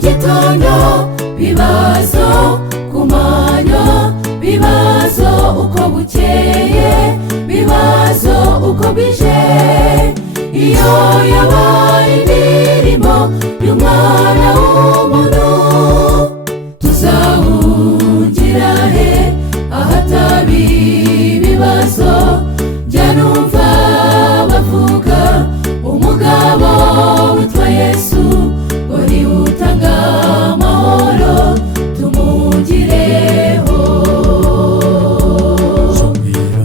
gitondo bibazo, ku manywa bibazo, uko bukeye bibazo, uko bije. Iyo yabaye imirimo y'Umwana w'umuntu, tuzahungira he ahatari ibibazo? Jya numva bavuga umugabo witwa Yesu, ngo niwe utanga amahoro, tumugireho.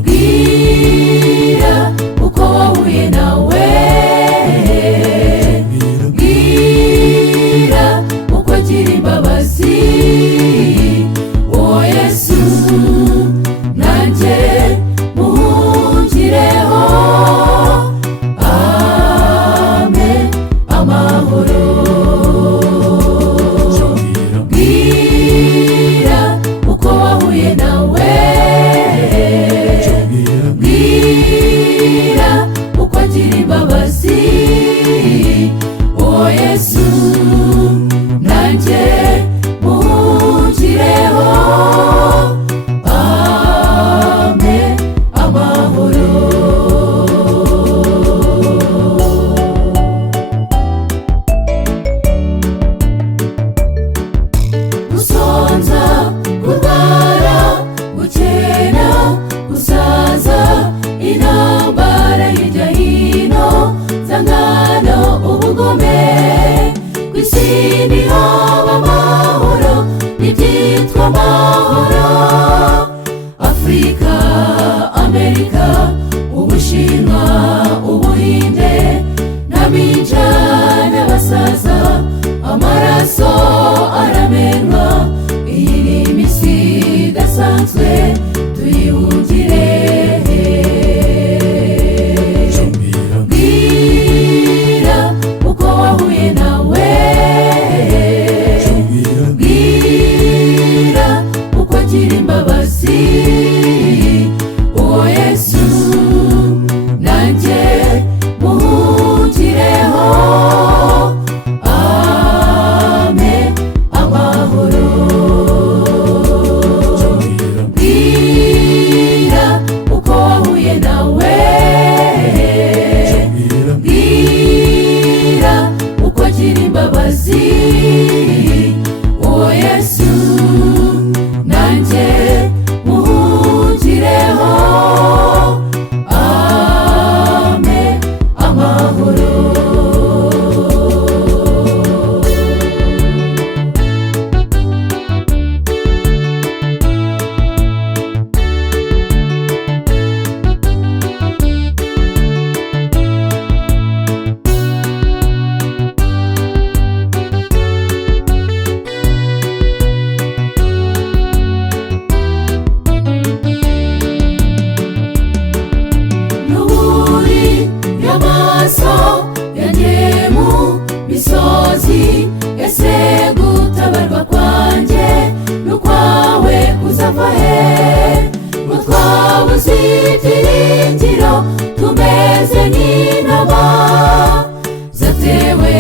Bwira uko wahuye nawe, bwira uko agira imbabazi, uwo Yesu nanjye muhungireho. Amen, amahoro. Bwira uko wahuye nawe, bwira uko agira imbabazi, uwo Yesu nanjye muhungireho. Amen, amahoro. Gusonza, kurwara, gukena, gusaza, intambara hirya hino, zangano, ubugome. Kw'isi ntihaba amahoro n'ibyitwa amahoro. Afrika, Amerika, Ubushinwa, Ubuhinde, n'abinja n'abasaza, amaraso aramenwa. Iyi ni iminsi idasanzwe, tuyihungire he? Bwira uko wahuye nawe, bwira uko agira imbabazi, uwo Yesu nanjye muhungireho. Amen, amahoro. Bwira uko wahuye nawe, bwira uko agira imbabazi, uwo Yesu nanjye muhungireho. Amen, amahoro. Nuhuri y'amaso yanjye mu misozi, ese gutabarwa kwanjye n'ukwawe kuzava he? Ngo twabuze ibyiringiro, tumeze nk'intama zatewe